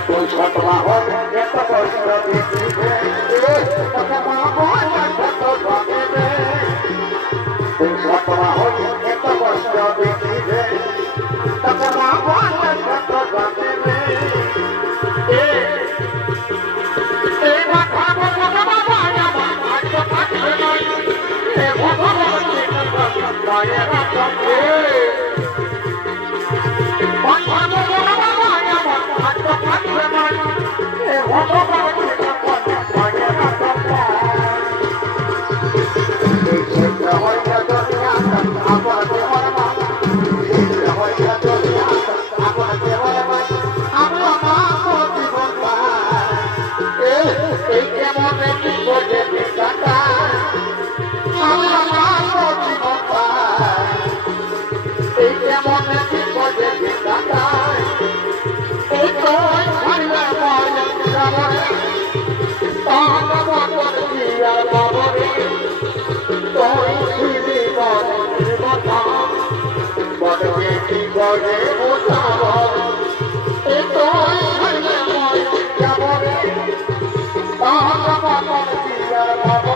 তুই সতমা হল এত কষ্ট দিতে সতমা হল কত ভাবে তুই সতমা হল এত কষ্ট দিতে সতমা হল কত ভাবে Bye.